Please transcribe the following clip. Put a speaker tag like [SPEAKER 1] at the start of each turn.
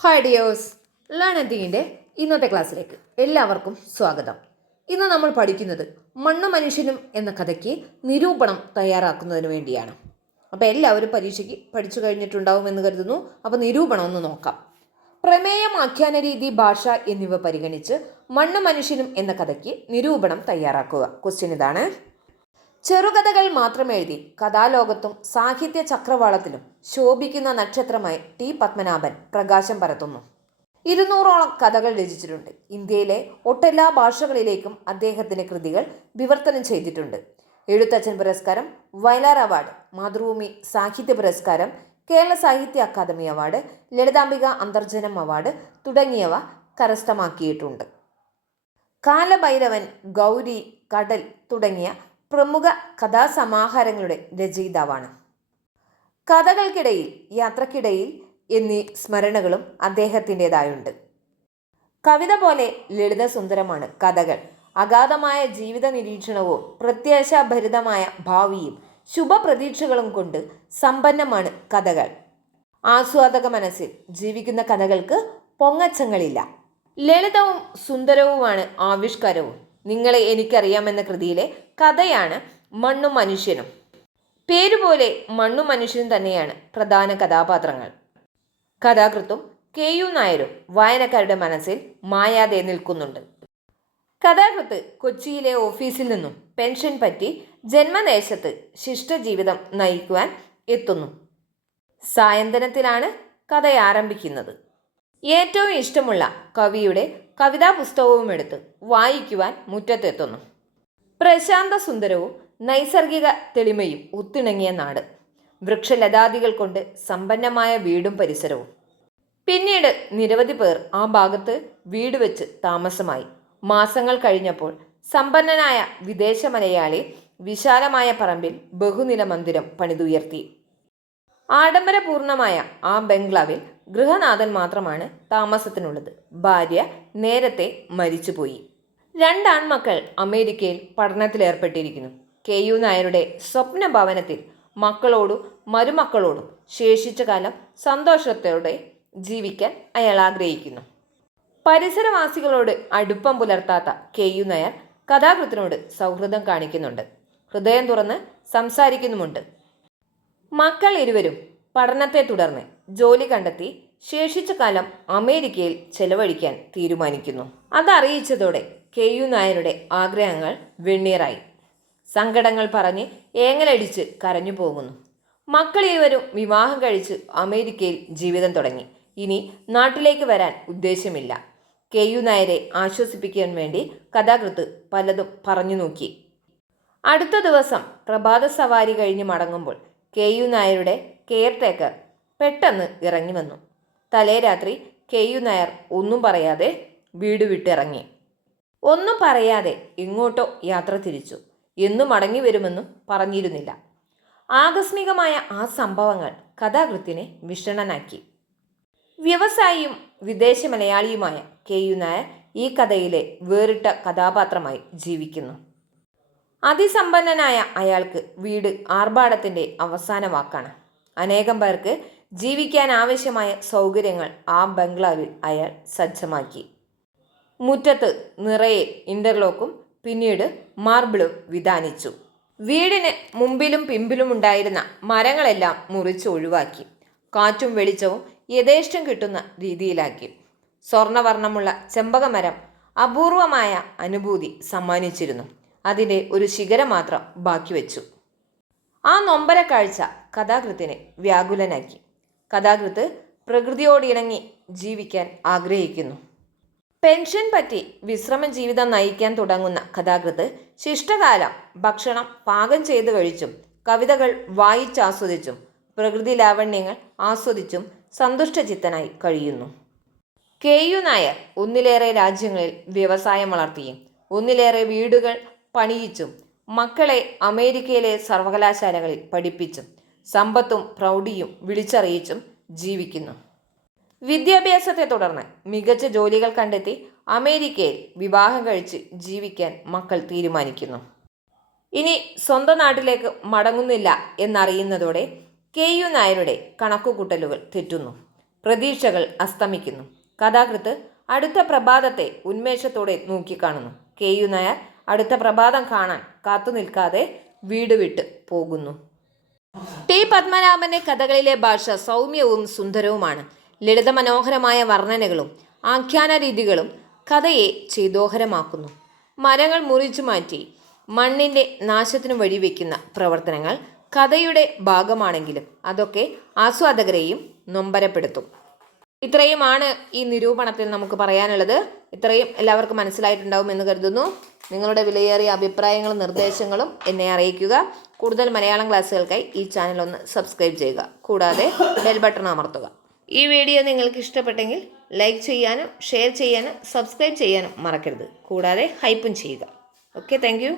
[SPEAKER 1] Hi dears. Learn ഇന്നത്തെ ക്ലാസ്സിലേക്ക് എല്ലാവർക്കും സ്വാഗതം. ഇന്ന് നമ്മൾ പഠിക്കുന്നത് മണ്ണ് മനുഷ്യനും എന്ന കഥയ്ക്ക് നിരൂപണം തയ്യാറാക്കുന്നതിന് വേണ്ടിയാണ്. അപ്പോൾ എല്ലാവരും പരീക്ഷയ്ക്ക് പഠിച്ചു കഴിഞ്ഞിട്ടുണ്ടാവുമെന്ന് കരുതുന്നു. അപ്പോൾ നിരൂപണം ഒന്ന് നോക്കാം. പ്രമേയം ആഖ്യാന രീതി ഭാഷ എന്നിവ പരിഗണിച്ച് മണ്ണ് മനുഷ്യനും എന്ന കഥയ്ക്ക് നിരൂപണം തയ്യാറാക്കുക. ക്വസ്റ്റ്യൻ ഇതാണ്. ചെറുകഥകൾ മാത്രം എഴുതി കഥാലോകത്തും സാഹിത്യ ചക്രവാളത്തിലും ശോഭിക്കുന്ന നക്ഷത്രമായി ടി പത്മനാഭൻ പ്രകാശം പരത്തുന്നു. ഇരുന്നൂറോളം കഥകൾ രചിച്ചിട്ടുണ്ട്. ഇന്ത്യയിലെ ഒട്ടെല്ലാ ഭാഷകളിലേക്കും അദ്ദേഹത്തിന്റെ കൃതികൾ വിവർത്തനം ചെയ്തിട്ടുണ്ട്. എഴുത്തച്ഛൻ പുരസ്കാരം വയലാർ അവാർഡ് മാതൃഭൂമി സാഹിത്യ പുരസ്കാരം Kerala Sahitya academy award Lalithambika Antharjanam award തുടങ്ങിയവ കരസ്ഥമാക്കിയിട്ടുണ്ട്. കാലഭൈരവൻ ഗൗരി കടൽ തുടങ്ങിയ പ്രമുഖ കഥാസമാഹാരങ്ങളുടെ രചയിതാവാണ്. കഥകൾക്കിടയിൽ യാത്രക്കിടയിൽ എന്നീ സ്മരണകളും അദ്ദേഹത്തിന്റെതായുണ്ട്. കവിത പോലെ ലളിതസുന്ദരമാണ് കഥകൾ. അഗാധമായ ജീവിത നിരീക്ഷണവും പ്രത്യാശാഭരിതമായ ഭാവിയും ശുഭപ്രതീക്ഷകളും കൊണ്ട് സമ്പന്നമാണ് കഥകൾ. ആസ്വാദക മനസ്സിൽ ജീവിക്കുന്ന കഥകൾക്ക് പൊങ്ങച്ചങ്ങളില്ല. ലളിതവും സുന്ദരവുമാണ് ആവിഷ്കാരവും. നിങ്ങളെ എനിക്കറിയാമെന്ന കൃതിയിലെ കഥയാണ് മണ്ണും മനുഷ്യനും. പേരുപോലെ മണ്ണും മനുഷ്യനും തന്നെയാണ് പ്രധാന കഥാപാത്രങ്ങൾ. കഥാകൃത്തും കെ യു നായരും വായനക്കാരുടെ മനസ്സിൽ മായാതെ നിൽക്കുന്നുണ്ട്. കഥാകൃത്ത് കൊച്ചിയിലെ ഓഫീസിൽ നിന്നും പെൻഷൻ പറ്റി ജന്മദേശത്ത് ശിഷ്ടജീവിതം നയിക്കുവാൻ എത്തുന്നു. സായന്തനത്തിലാണ് കഥ ആരംഭിക്കുന്നത് ഏറ്റവും ഇഷ്ടമുള്ള കവിയുടെ കവിതാ പുസ്തകവും എടുത്ത് വായിക്കുവാൻ മുറ്റത്തെത്തുന്നു. പ്രശാന്ത സുന്ദരവും നൈസർഗിക തെളിമയും ഒത്തിണങ്ങിയ നാട്. വൃക്ഷലതാദികൾ കൊണ്ട് സമ്പന്നമായ വീടും പരിസരവും. പിന്നീട് നിരവധി പേർ ആ ഭാഗത്ത് വീട് വെച്ച് താമസമായി. മാസങ്ങൾ കഴിഞ്ഞപ്പോൾ സമ്പന്നനായ വിദേശ മലയാളി വിശാലമായ പറമ്പിൽ ബഹുനില മന്ദിരം പണിതുയർത്തി. ആഡംബരപൂർണമായ ആ ബംഗ്ലാവിൽ ഗൃഹനാഥൻ മാത്രമാണ് താമസത്തിനുള്ളത്. ഭാര്യ നേരത്തെ മരിച്ചുപോയി. രണ്ടാൺമക്കൾ അമേരിക്കയിൽ പഠനത്തിലേർപ്പെട്ടിരിക്കുന്നു. കെ യു നായരുടെ സ്വപ്ന ഭവനത്തിൽ മക്കളോടും മരുമക്കളോടും ശേഷിച്ച കാലം സന്തോഷത്തോടെ ജീവിക്കാൻ അയാൾ ആഗ്രഹിക്കുന്നു. പരിസരവാസികളോട് അടുപ്പം പുലർത്താത്ത കെ യു നായർ കഥാകൃത്തിനോട് സൗഹൃദം കാണിക്കുന്നുണ്ട്. ഹൃദയം തുറന്ന് സംസാരിക്കുന്നുമുണ്ട്. മക്കൾ ഇരുവരും പഠനത്തെ തുടർന്ന് ജോലി കണ്ടെത്തി ശേഷിച്ച കാലം അമേരിക്കയിൽ ചെലവഴിക്കാൻ തീരുമാനിക്കുന്നു. അതറിയിച്ചതോടെ കെ യു നായരുടെ ആഗ്രഹങ്ങൾ വെണ്ണീറായി. സങ്കടങ്ങൾ പറഞ്ഞ് ഏങ്ങലടിച്ച് കരഞ്ഞു പോകുന്നു. മക്കൾ ഇരുവരും വിവാഹം കഴിച്ച് അമേരിക്കയിൽ ജീവിതം തുടങ്ങി. ഇനി നാട്ടിലേക്ക് വരാൻ ഉദ്ദേശമില്ല. കെ യു നായരെ ആശ്വസിപ്പിക്കാൻ വേണ്ടി കഥാകൃത്ത് പലതും പറഞ്ഞു നോക്കി. അടുത്ത ദിവസം പ്രഭാത സവാരി കഴിഞ്ഞ് മടങ്ങുമ്പോൾ കെ യു നായരുടെ കെയർ ടേക്കർ പെട്ടെന്ന് ഇറങ്ങി വന്നു. തലേ രാത്രി കെ യു നായർ ഒന്നും പറയാതെ വീട് വിട്ടിറങ്ങി. ഒന്നും പറയാതെ എങ്ങോട്ടോ യാത്ര തിരിച്ചു. എന്നു മടങ്ങി വരുമെന്നും പറഞ്ഞിരുന്നില്ല. ആകസ്മികമായ ആ സംഭവങ്ങൾ കഥാകൃത്തിനെ വിഷണനാക്കി. വ്യവസായിയും വിദേശ മലയാളിയുമായ കെ യു നായർ ഈ കഥയിലെ വേറിട്ട കഥാപാത്രമായി ജീവിക്കുന്നു. അതിസമ്പന്നനായ അയാൾക്ക് വീട് ആർഭാടത്തിന്റെ അവസാന വാക്കാണ്. അനേകം പേർക്ക് ജീവിക്കാൻ ആവശ്യമായ സൗകര്യങ്ങൾ ആ ബംഗ്ലാവിൽ അയാൾ സജ്ജമാക്കി. മുറ്റത്ത് നിറയെ ഇന്റർലോക്കും പിന്നീട് മാർബിളും വിധാനിച്ചു. വീടിന് മുമ്പിലും പിമ്പിലും ഉണ്ടായിരുന്ന മരങ്ങളെല്ലാം മുറിച്ച് ഒഴിവാക്കി. കാറ്റും വെളിച്ചവും യഥേഷ്ടം കിട്ടുന്ന രീതിയിലാക്കി. സ്വർണവർണമുള്ള ചെമ്പകമരം അപൂർവമായ അനുഭൂതി സമ്മാനിച്ചിരുന്നു. അതിന്റെ ഒരു ശിഖരം മാത്രം ബാക്കി വെച്ചു. ആ നൊമ്പര കാഴ്ച കഥാകൃത്തിനെ വ്യാകുലനാക്കി. കഥാകൃത്ത് പ്രകൃതിയോടിണങ്ങി ജീവിക്കാൻ ആഗ്രഹിക്കുന്നു. പെൻഷൻ പറ്റി വിശ്രമ ജീവിതം നയിക്കാൻ തുടങ്ങുന്ന കഥാകൃത്ത് ശിഷ്ടകാലം ഭക്ഷണം പാകം ചെയ്ത് കഴിച്ചും കവിതകൾ വായിച്ചാസ്വദിച്ചും പ്രകൃതി ലാവണ്യങ്ങൾ ആസ്വദിച്ചും സന്തുഷ്ടചിത്തനായി കഴിയുന്നു. കെ യു നായർ ഒന്നിലേറെ രാജ്യങ്ങളിൽ വ്യവസായം വളർത്തിയും ഒന്നിലേറെ വീടുകൾ പണിയിച്ചും മക്കളെ അമേരിക്കയിലെ സർവകലാശാലകളിൽ പഠിപ്പിച്ചും സമ്പത്തും പ്രൗഢിയും വിളിച്ചറിയിച്ചും ജീവിക്കുന്നു. വിദ്യാഭ്യാസത്തെ തുടർന്ന് മികച്ച ജോലികൾ കണ്ടെത്തി അമേരിക്കയിൽ വിവാഹം കഴിച്ച് ജീവിക്കാൻ മക്കൾ തീരുമാനിക്കുന്നു. ഇനി സ്വന്തം നാട്ടിലേക്ക് മടങ്ങുന്നില്ല എന്നറിയുന്നതോടെ കെ യു നായരുടെ കണക്കുകൂട്ടലുകൾ തെറ്റുന്നു. പ്രതീക്ഷകൾ അസ്തമിക്കുന്നു. കഥാകൃത്ത് അടുത്ത പ്രഭാതത്തെ ഉന്മേഷത്തോടെ നോക്കിക്കാണുന്നു. കെ യു നായർ അടുത്ത പ്രഭാതം കാണാൻ കാത്തു നിൽക്കാതെ വീട് വിട്ട് പോകുന്നു. ടി. പത്മനാഭന്റെ കഥകളിലെ ഭാഷ സൗമ്യവും സുന്ദരവുമാണ്. ലളിത മനോഹരമായ വർണനകളും ആഖ്യാന രീതികളും കഥയെ ചേതോഹരമാക്കുന്നു. മരങ്ങൾ മുറിച്ചു മാറ്റി മണ്ണിന്റെ നാശത്തിനു വഴിവെക്കുന്ന പ്രവർത്തനങ്ങൾ കഥയുടെ ഭാഗമാണെങ്കിലും അതൊക്കെ ആസ്വാദകരെയും നൊമ്പരപ്പെടുത്തും. ഇത്രയുമാണ് ഈ നിരൂപണത്തിൽ നമുക്ക് പറയാനുള്ളത്. ഇത്രയും എല്ലാവർക്കും മനസ്സിലായിട്ടുണ്ടാവും എന്ന് കരുതുന്നു. നിങ്ങളുടെ വിലയേറിയ അഭിപ്രായങ്ങളും നിർദ്ദേശങ്ങളും എന്നെ അറിയിക്കുക. കൂടുതൽ മലയാളം ക്ലാസ്സുകൾക്കായി ഈ ചാനൽ ഒന്ന് സബ്സ്ക്രൈബ് ചെയ്യുക. കൂടാതെ ബെൽ ബട്ടൺ അമർത്തുക. ഈ വീഡിയോ നിങ്ങൾക്ക് ഇഷ്ടപ്പെട്ടെങ്കിൽ ലൈക്ക് ചെയ്യാനും ഷെയർ ചെയ്യാനും സബ്സ്ക്രൈബ് ചെയ്യാനും മറക്കരുത്. കൂടാതെ ഹൈപ്പും ചെയ്യുക. Okay thank